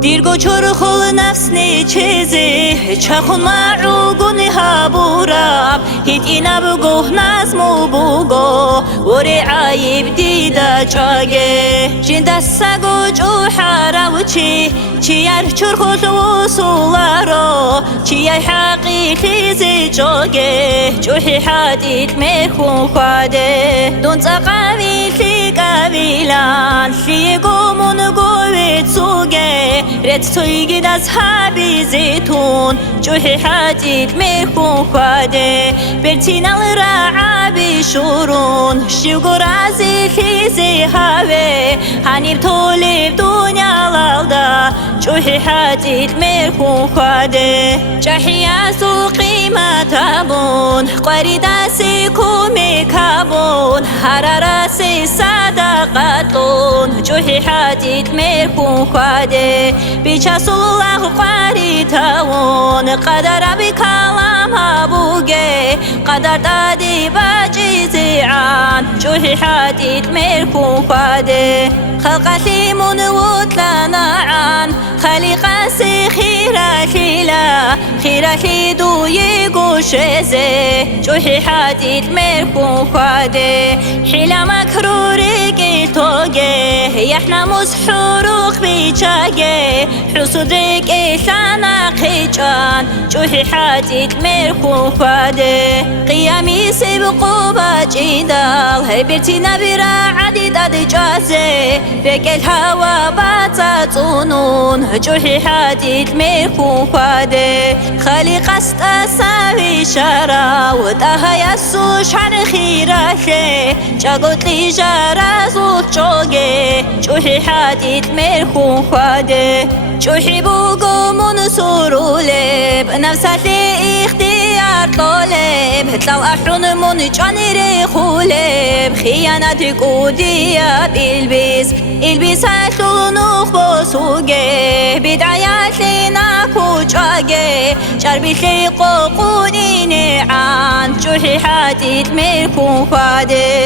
ديرجو شرخل نفسني چیزی چخون معروگون هابوراب هیت اینا بگوه نزمو بگو وری عیب دیده چاگه جنده سگو جو حراو چیار چرخل وصولارو چیای حقیقی زی جاگه جوحی حدید میخون خواده دون تقاوی لی قویلان لی گمون گوید سوگه رت تویگی دست حبی زیتون جوحی حدید میخون خواده برتینال رعبی شورون شیوگو رازی خیزی هاوه هنیب طولب دنیا لالده جوحی حدید میخون خواده جحیاز و قیمتابون قواری دستی کمی کابون حراراسی صدقاتون جوحی حدید میخون خواده بیچه الله قواری تاون قدر بی کلام هبوگه قدر دادی با جیزی عن جوحی حدید میخون خواده خلقتی منوطلنا عن خليقاسي خيراتي دوي قوشيزي جوحي حديد ميركون خادي حيلا مكروري قيلتوغي يحنا مسحوروخ بيجاغي حسودريك إيثانا قيجان جوحي حديد ميركون خادي قيامي سيبقو باجيدال هيبرتينا برا عديد جازي بك الهوا باتاتونون جوحي حديد ميركون خادي خالق استساوي شارا وطاها يسوش عن خيراتي جاقوت لي جارا زوت جوغي جوحي حديد ميركون خادي جوحي بوغو منصورو لب نفساتي اختيار طولب هتلاو أحرون من جاني ريخولب خيانتي قودية البس هتلونوخ بوسوغي بدعيات لنا كوجاغي شربي لي قوقوني نعان جوحي حديد ميركون خادي